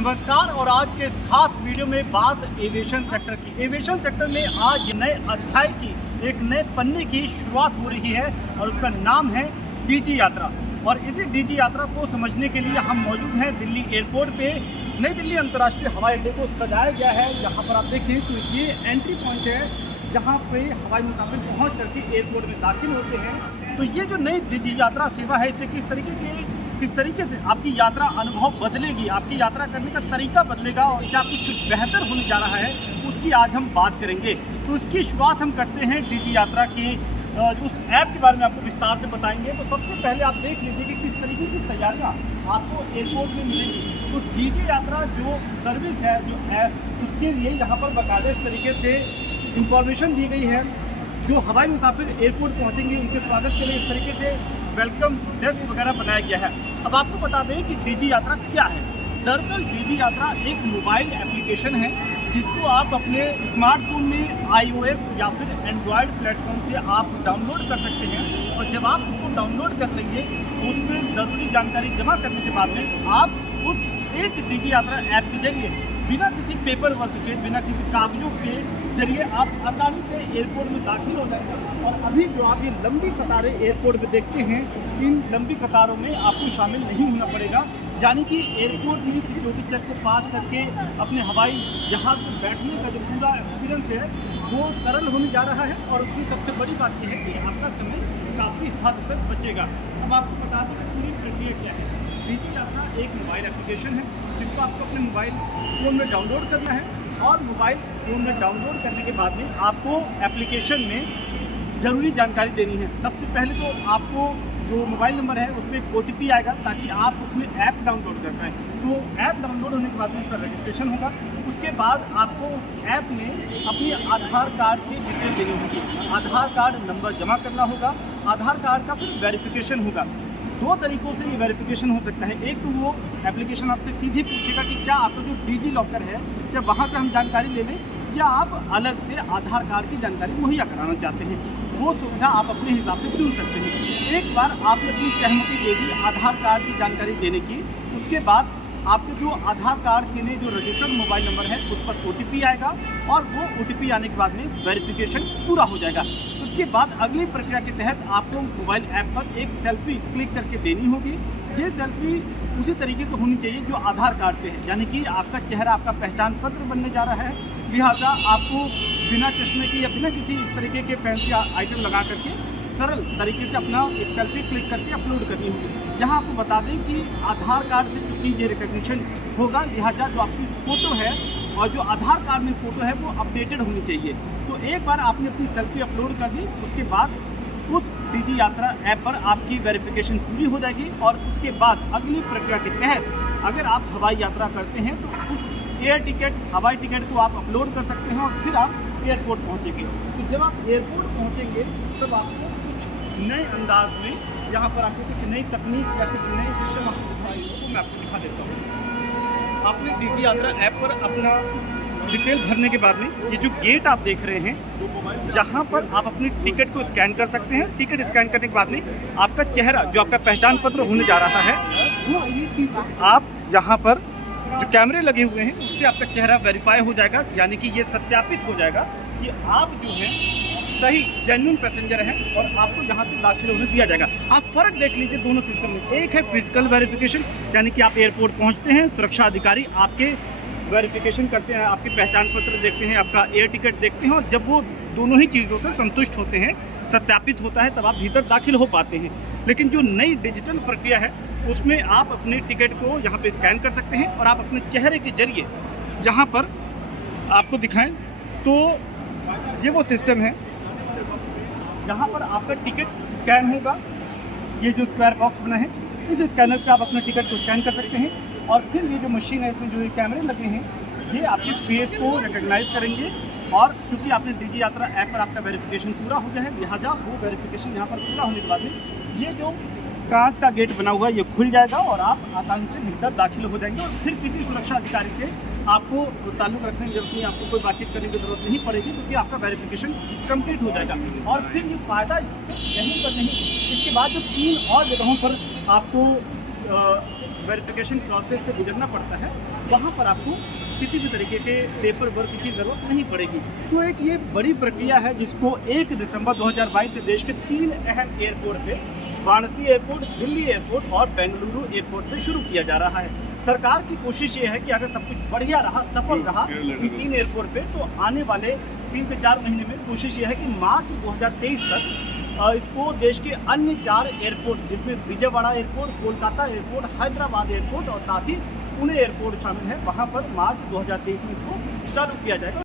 नमस्कार। और आज के इस खास वीडियो में बात एविएशन सेक्टर की। एविएशन सेक्टर में आज नए अध्याय की, एक नए पन्ने की शुरुआत हो रही है और उसका नाम है डीजी यात्रा। और इसी डीजी यात्रा को समझने के लिए हम मौजूद हैं दिल्ली एयरपोर्ट पे। नई दिल्ली अंतर्राष्ट्रीय हवाई अड्डे को सजाया गया है। यहाँ पर आप देखें तो ये एंट्री पॉइंट है जहाँ पे हवाई मुसाफिर पहुँच करके एयरपोर्ट में दाखिल होते हैं। तो ये जो नई डीजी यात्रा सेवा है, इससे किस तरीके से आपकी यात्रा अनुभव बदलेगी, आपकी यात्रा करने का तरीका बदलेगा और क्या कुछ बेहतर होने जा रहा है, उसकी आज हम बात करेंगे। तो उसकी शुरुआत हम करते हैं डीजी यात्रा की उस ऐप के बारे में आपको विस्तार से बताएंगे। तो सबसे पहले आप देख लीजिए कि किस तरीके की तैयारियाँ आपको एयरपोर्ट में मिलेंगी। तो डीजी यात्रा जो सर्विस है, जो ऐप, उसके लिए यहाँ पर बाकायदा इस तरीके से इंफॉर्मेशन दी गई है। जो हवाई मुसाफिर एयरपोर्ट पहुँचेंगे उनके स्वागत के लिए इस तरीके से वेलकम डेस्क वगैरह बनाया गया है। अब आपको बता दें कि डीजी यात्रा क्या है। दरअसल डीजी यात्रा एक मोबाइल एप्लीकेशन है जिसको आप अपने स्मार्टफोन में iOS या फिर एंड्रॉयड प्लेटफॉर्म से आप डाउनलोड कर सकते हैं। और जब आप उसको डाउनलोड कर लेंगे तो उसमें ज़रूरी जानकारी जमा करने के बाद में आप उस एक डीजी यात्रा ऐप के जरिए बिना किसी पेपर वर्क के, बिना किसी कागजों के जरिए आप आसानी से एयरपोर्ट में दाखिल हो जाएंगे। और अभी जो आप ये लंबी कतारें एयरपोर्ट में देखते हैं, इन लंबी कतारों में आपको शामिल नहीं होना पड़ेगा। यानी कि एयरपोर्ट में सिक्योरिटी चेक को पास करके अपने हवाई जहाज़ पर बैठने का जो पूरा एक्सपीरियंस है वो सरल होने जा रहा है। और उसकी सबसे बड़ी बात यह है कि आपका समय काफ़ी हद तक बचेगा। अब आपको बता दें कि पूरी प्रक्रिया क्या है। डीजी यात्रा एक मोबाइल एप्लीकेशन है जिसको आपको अपने मोबाइल फ़ोन में डाउनलोड करना है। और मोबाइल फ़ोन में डाउनलोड करने के बाद में आपको एप्लीकेशन में ज़रूरी जानकारी देनी है। सबसे पहले तो आपको जो मोबाइल नंबर है उसमें OTP आएगा ताकि आप उसमें ऐप डाउनलोड कर पाएँ। तो ऐप डाउनलोड होने के बाद में उसका रजिस्ट्रेशन होगा। उसके बाद आपको उस ऐप में अपनी आधार कार्ड की डिटेल देनी होगी। आधार कार्ड नंबर जमा करना होगा। आधार कार्ड का फिर वेरिफिकेशन होगा। दो तरीक़ों से ये वेरिफिकेशन हो सकता है। एक तो वो एप्लीकेशन आपसे सीधी पूछेगा कि क्या आपका जो डीजी लॉकर है, क्या वहाँ से हम जानकारी ले लें या आप अलग से आधार कार्ड की जानकारी मुहैया कराना चाहते हैं। वो सुविधा आप अपने हिसाब से चुन सकते हैं। एक बार आपने अपनी सहमति दे दी आधार कार्ड की जानकारी देने की, उसके बाद आपके जो आधार कार्ड के लिए जो रजिस्टर्ड मोबाइल नंबर है उस पर OTP आएगा। और वो OTP आने के बाद में वेरिफिकेशन पूरा हो जाएगा। उसके बाद अगली प्रक्रिया के तहत आपको मोबाइल ऐप पर एक सेल्फी क्लिक करके देनी होगी। ये सेल्फी उसी तरीके से होनी चाहिए जो आधार कार्ड पे है, यानी कि आपका चेहरा आपका पहचान पत्र बनने जा रहा है। लिहाजा आपको बिना चश्मे की या बिना किसी इस तरीके के फैंसी आइटम लगा करके सरल तरीके से अपना एक सेल्फी क्लिक करके अपलोड करनी होगी। यहाँ आपको बता दें कि आधार कार्ड से चूँकि ये रिकग्निशन होगा, लिहाजा जो आपकी फ़ोटो है और जो आधार कार्ड में फ़ोटो है वो अपडेटेड होनी चाहिए। तो एक बार आपने अपनी सेल्फी अपलोड कर दी, उसके बाद उस डीजी यात्रा ऐप पर आपकी वेरिफिकेशन पूरी हो जाएगी। और उसके बाद अगली प्रक्रिया के तहत अगर आप हवाई यात्रा करते हैं तो उस हवाई टिकट को आप अपलोड कर सकते हैं और फिर आप एयरपोर्ट पहुंचेंगे। तो जब आप एयरपोर्ट पहुंचेंगे तब आपको कुछ नए अंदाज में यहाँ पर आपको कुछ नई तकनीक या कुछ नए सिस्टम आपको दिखाई हो, तो मैं आपको दिखा देता हूँ। आपने डीजी यात्रा ऐप पर अपना डिटेल भरने के बाद में ये जो गेट आप देख रहे हैं, जहाँ पर आप अपनी टिकट को स्कैन कर सकते हैं। टिकट स्कैन करने के बाद में आपका चेहरा, जो आपका पहचान पत्र होने जा रहा है, वो आप यहाँ पर जो कैमरे लगे हुए हैं उससे आपका चेहरा वेरीफाई हो जाएगा। यानी कि ये सत्यापित हो जाएगा कि आप जो हैं सही जेन्युइन पैसेंजर हैं और आपको यहाँ से दाखिल होने दिया जाएगा। आप फ़र्क देख लीजिए दोनों सिस्टम में। एक है फिजिकल वेरिफिकेशन, यानी कि आप एयरपोर्ट पहुँचते हैं, सुरक्षा अधिकारी आपके वेरिफिकेशन करते हैं, आपके पहचान पत्र देखते हैं, आपका एयर टिकट देखते हैं। और जब वो दोनों ही चीज़ों से संतुष्ट होते हैं, सत्यापित होता है, तब आप भीतर दाखिल हो पाते हैं। लेकिन जो नई डिजिटल प्रक्रिया है उसमें आप अपने टिकट को यहाँ पे स्कैन कर सकते हैं और आप अपने चेहरे के जरिए यहाँ पर आपको दिखाएं तो ये वो सिस्टम है जहाँ पर आपका टिकट स्कैन होगा। ये जो स्क्वायर बॉक्स बना है, इस स्कैनर पे आप अपने टिकट को स्कैन कर सकते हैं। और फिर ये जो मशीन है, इसमें जो ये कैमरे लगे हैं, ये आपके फेस को रिकग्नाइज करेंगे। और क्योंकि आपने डीजी यात्रा ऐप पर आपका वेरिफिकेशन पूरा हो गया है, लिहाजा वो वेरिफिकेशन यहाँ पर पूरा होने के बाद में ये जो कांच का गेट बना हुआ है ये खुल जाएगा और आप आसानी से भीतर दाखिल हो जाएंगे। और फिर किसी सुरक्षा अधिकारी से आपको ताल्लुक़ रखने की जरूरत नहीं, आपको कोई बातचीत करने की ज़रूरत नहीं पड़ेगी, क्योंकि आपका वेरिफिकेशन कंप्लीट हो जाएगा। और फिर ये फ़ायदा यहीं पर नहीं, इसके बाद जो 3 और जगहों पर आपको वेरिफिकेशन प्रोसेस से गुजरना पड़ता है, वहाँ पर आपको किसी भी तरीके के पेपर वर्क की ज़रूरत नहीं पड़ेगी। तो एक ये बड़ी प्रक्रिया है जिसको 1 दिसंबर 2022 से देश के 3 अहम एयरपोर्ट पे, वाराणसी एयरपोर्ट, दिल्ली एयरपोर्ट और बेंगलुरु एयरपोर्ट पे शुरू किया जा रहा है। सरकार की कोशिश ये है कि अगर सब कुछ बढ़िया रहा, सफल रहा इन 3 एयरपोर्ट पे, तो आने वाले 3 से 4 महीने में कोशिश ये है कि मार्च 2023 तक इसको देश के अन्य 4 एयरपोर्ट, जिसमें Vijayawada airport, Kolkata airport, Hyderabad airport और साथ ही पुणे एयरपोर्ट शामिल है, वहाँ पर मार्च 2023 में इसको चालू किया जाएगा।